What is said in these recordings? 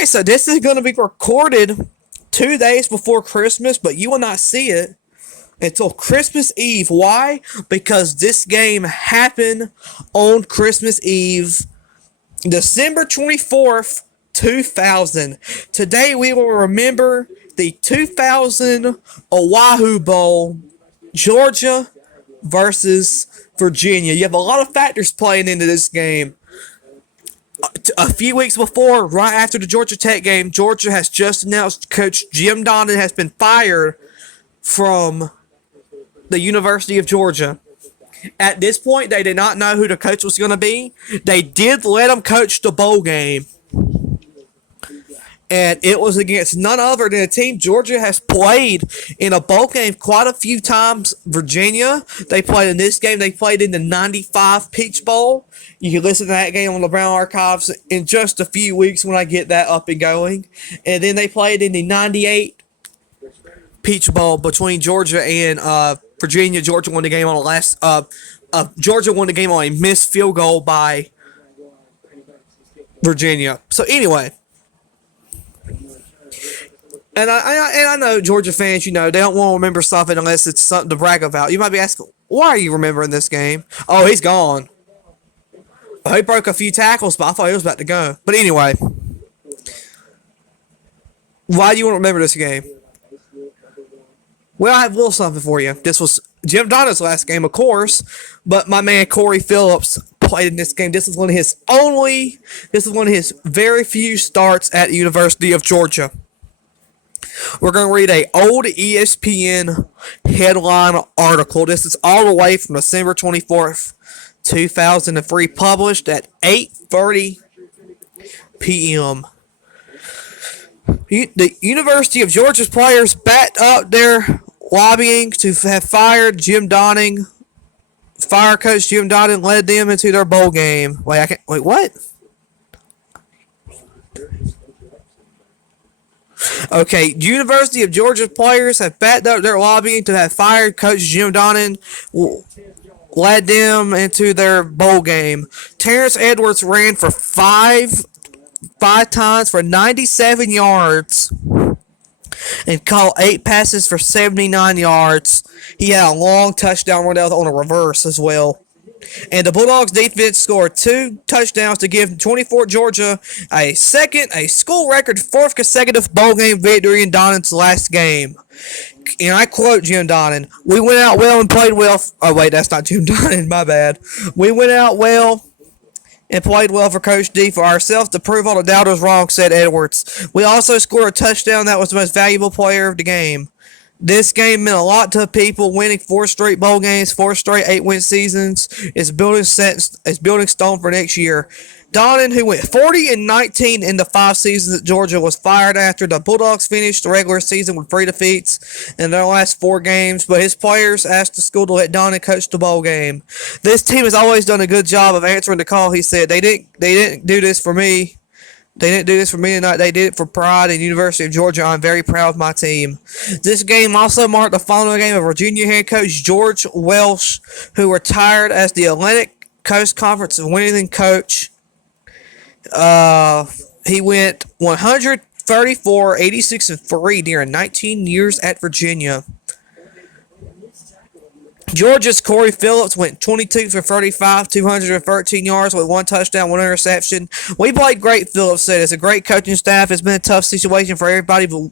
right, so this is going to be recorded 2 days before Christmas, but you will not see it until Christmas Eve. Why? Because this game happened on Christmas Eve, December 24th, 2000. Today we will remember the 2000 Oahu Bowl, Georgia versus Virginia. You have a lot of factors playing into this game. A few weeks before, right after the Georgia Tech game, Georgia has just announced Coach Jim Donnan has been fired from the University of Georgia. At this point, they did not know who the coach was going to be. They did let him coach the bowl game. And it was against none other than a team Georgia has played in a bowl game quite a few times. Virginia, they played in this game. They played in the 95 Peach Bowl. You can listen to that game on the Brown Archives in just a few weeks when I get that up and going. And then they played in the 98 Peach Bowl between Georgia and Virginia. Georgia won the game on the last. Georgia won the game on a missed field goal by Virginia. So anyway. And I know Georgia fans, they don't want to remember something unless it's something to brag about. You might be asking, why are you remembering this game? Oh, he's gone. Oh, he broke a few tackles, but I thought he was about to go. But anyway, why do you want to remember this game? Well, I have a little something for you. This was Jim Donna's last game, of course, but my man Corey Phillips played in this game. This is one of his very few starts at the University of Georgia. We're going to read an old ESPN headline article. This is all the way from December 24th, 2003, published at 8:30 p.m. The University of Georgia's players backed up their lobbying to have fired Jim Donnan. Fire coach Jim Donnan led them into their bowl game. Wait, what? Okay, University of Georgia players have backed up their lobbying to have fired Coach Jim Donnan, led them into their bowl game. Terrence Edwards ran for five times for 97 yards and caught 8 passes for 79 yards. He had a long touchdown run on a reverse as well. And the Bulldogs defense scored 2 touchdowns to give 24 Georgia a school record 4th consecutive bowl game victory in Donnan's last game. And I quote Jim Donnan, "We went out well and played well." Oh, wait, that's not Jim Donnan, my bad. "We went out well and played well for Coach D for ourselves to prove all the doubters wrong," said Edwards. "We also scored a touchdown that was the most valuable player of the game. This game meant a lot to people. Winning 4 straight bowl games, 4 straight 8-win seasons is building stone for next year." Donnan, who went 40-19 in the 5 seasons at Georgia, was fired after the Bulldogs finished the regular season with 3 defeats in their last 4 games, but his players asked the school to let Donnan coach the bowl game. "This team has always done a good job of answering the call," he said. They didn't do this for me. They didn't do this for me tonight. They did it for pride in University of Georgia. I'm very proud of my team. This game also marked the final game of Virginia head coach George Welsh, who retired as the Atlantic Coast Conference winning coach. He went 134, 86, and 3 during 19 years at Virginia. Georgia's Corey Phillips went 22 for 35, 213 yards with 1 touchdown, 1 interception. "We played great," Phillips said. "It's a great coaching staff. It's been a tough situation for everybody, but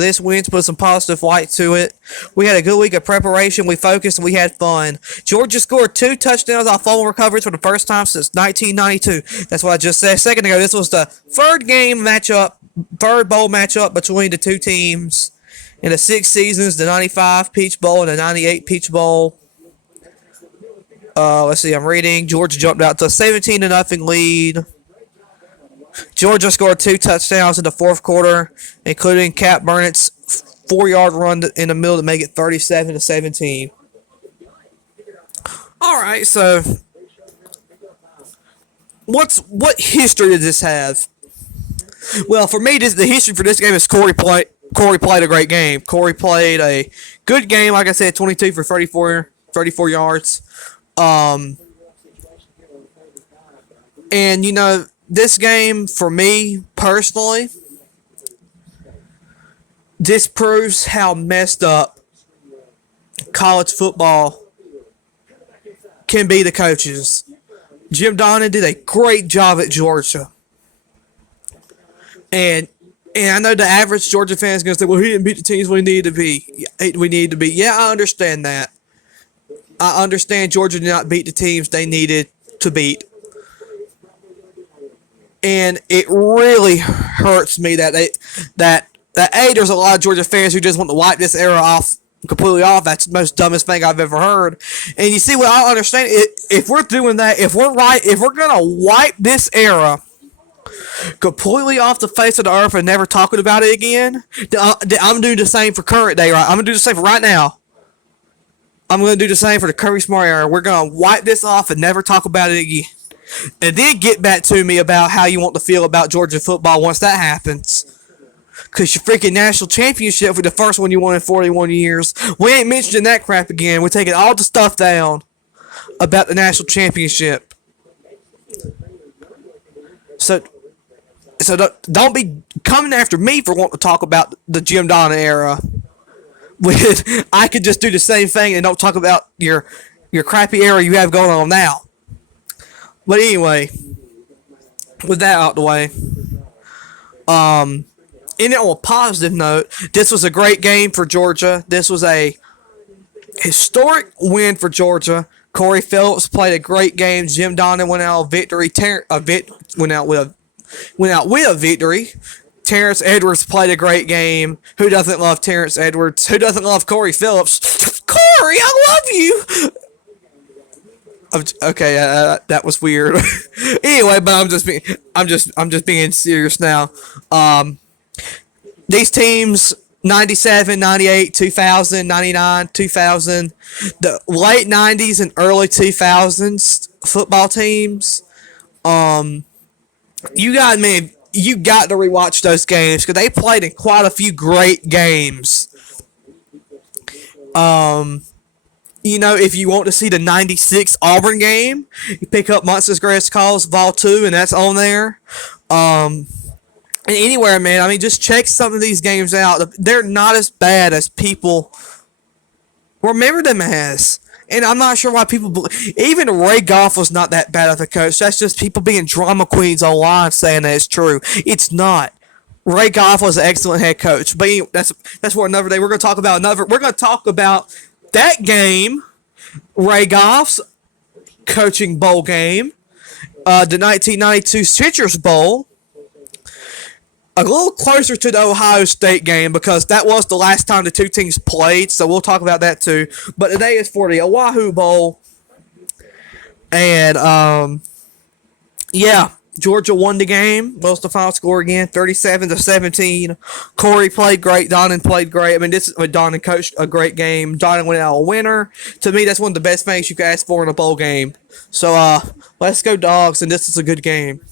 this win's put some positive light to it. We had a good week of preparation. We focused and we had fun." Georgia scored 2 touchdowns off fumble recoveries for the first time since 1992. That's what I just said a second ago. This was the third bowl matchup between the two teams in the 6 seasons, the 95 Peach Bowl and the 98 Peach Bowl. Let's see, I'm reading. Georgia jumped out to a 17-0 lead. Georgia scored 2 touchdowns in the 4th quarter, including Cap Burnett's 4-yard run in the middle to make it 37-17. All right, so what history did this have? Well, for me, the history for this game is Corey played a great game. Corey played a good game, like I said, 22 for 34 yards. And, this game, for me, personally, This proves how messed up college football can be the coaches. Jim Donnan did a great job at Georgia. And I know the average Georgia fan is going to say, well, he didn't beat the teams we needed to be. We need to be. Yeah, I understand that. I understand Georgia did not beat the teams they needed to beat. And it really hurts me that there's a lot of Georgia fans who just want to wipe this era off completely off. That's the most dumbest thing I've ever heard. And you see what I understand? If we're doing that, if we're gonna wipe this era completely off the face of the earth and never talking about it again, then I'm doing the same for current day. Right? I'm gonna do the same for right now. I'm gonna do the same for the Kirby Smart era. We're gonna wipe this off and never talk about it again. And then get back to me about how you want to feel about Georgia football once that happens. Because your freaking national championship for the first one you won in 41 years. We ain't mentioning that crap again. We're taking all the stuff down about the national championship. So don't be coming after me for wanting to talk about the Jim Donnan era. When I could just do the same thing and don't talk about your crappy era you have going on now. But anyway, with that out the way, in on a positive note, this was a great game for Georgia. This was a historic win for Georgia. Corey Phillips played a great game. Jim Donnan went out with a victory. Terrence Edwards played a great game. Who doesn't love Terrence Edwards? Who doesn't love Corey Phillips? Corey, I love you. Okay, that was weird. Anyway, but I'm just being serious now. These teams, 97, 98, 2000, 99, 2000, the late 90s and early 2000s football teams, you got to rewatch those games because they played in quite a few great games. If you want to see the 96 Auburn game, you pick up Monsters Greatest Calls Vol 2, and that's on there. And anywhere, man, I mean, just check some of these games out. They're not as bad as people remember them as. And I'm not sure why people even Ray Goff was not that bad of a coach. That's just people being drama queens online saying that it's true. It's not. Ray Goff was an excellent head coach. But anyway, that's for another day. We're going to talk about that game, Ray Goff's coaching bowl game, the 1992 Citrus Bowl, a little closer to the Ohio State game because that was the last time the two teams played, so we'll talk about that too. But today is for the Oahu Bowl, and Georgia won the game. What's the final score again? 37-17. Corey played great. Donnan played great. I mean, Donnan coached a great game. Donnan went out a winner. To me, that's one of the best things you can ask for in a bowl game. So, let's go Dogs, and this is a good game.